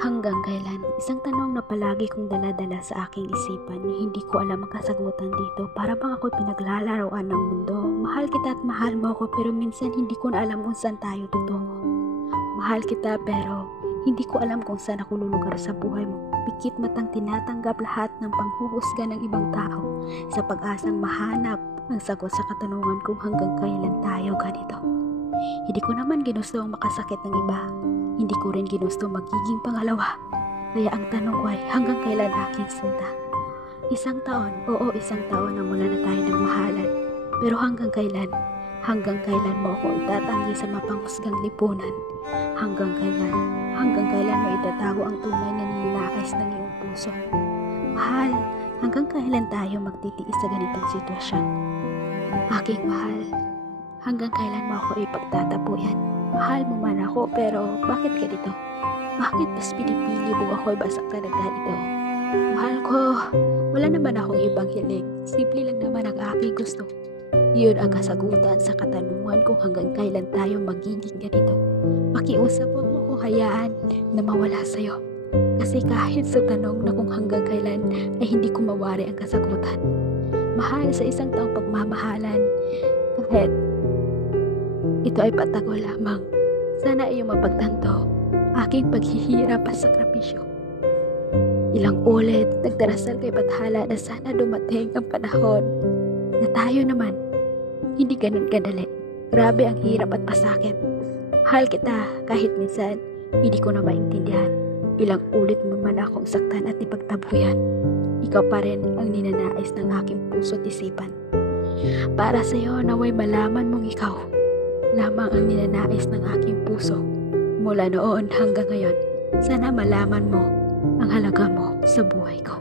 Hanggang kailan? Isang tanong na palagi kong dala-dala sa aking isipan na hindi ko alam ang kasagutan dito. Para bang ako'y pinaglalaroan ng mundo. Mahal kita at mahal mo ako pero minsan hindi ko na alam kung saan tayo tutungo. Mahal kita pero hindi ko alam kung saan ako lulugar sa buhay mo. Pikit matang tinatanggap lahat ng panghuhusga ng ibang tao sa pag-asang mahanap ang sagot sa katanungan kung hanggang kailan tayo ganito. Hindi ko naman ginusto ang makasakit ng iba. Hindi ko rin ginusto magiging pangalawa. Kaya ang tanong ko ay hanggang kailan aking sinta? Isang taon, oo isang taon na mula na tayo nagmahalan. Pero hanggang kailan? Hanggang kailan mo ako itatanggi sa mapanghusgang lipunan? Hanggang kailan? Hanggang kailan mo itatago ang tunay na ninanais ng iyong puso? Mahal, hanggang kailan tayo magtitiis sa ganitong sitwasyon? Aking mahal, hanggang kailan mo ako ipagtatapuyan? Mahal mo man ako pero bakit ganito? Bakit mas pinipili mo ako'y basaktan ng ganito? Mahal ko, wala naman akong ibang hiling. Simple lang naman ang aking gusto. Yun ang kasagutan sa katanungan kung hanggang kailan tayo magiging ganito. Pakiusap mo ko hayaan na mawala sa'yo. Kasi kahit sa tanong na kung hanggang kailan ay hindi ko mawari ang kasagutan. Mahal sa isang taong pagmamahalan, kahit ito ay patago lamang. Sana iyong mapagtanto aking paghihirap at sakripisyo. Ilang ulit nagdarasal kay Bathala na sana dumating ang panahon na tayo naman. Hindi ganun kadali. Grabe ang hirap at pasakit. Mahal kita kahit minsan hindi ko na maintindihan. Ilang ulit mo man akong saktan at ipagtabuyan. Ikaw pa rin ang ninanais ng aking puso't isipan. Para sa'yo naway malaman mong ikaw lamang ang ninanais ng aking puso. Mula noon hanggang ngayon, sana malaman mo ang halaga mo sa buhay ko.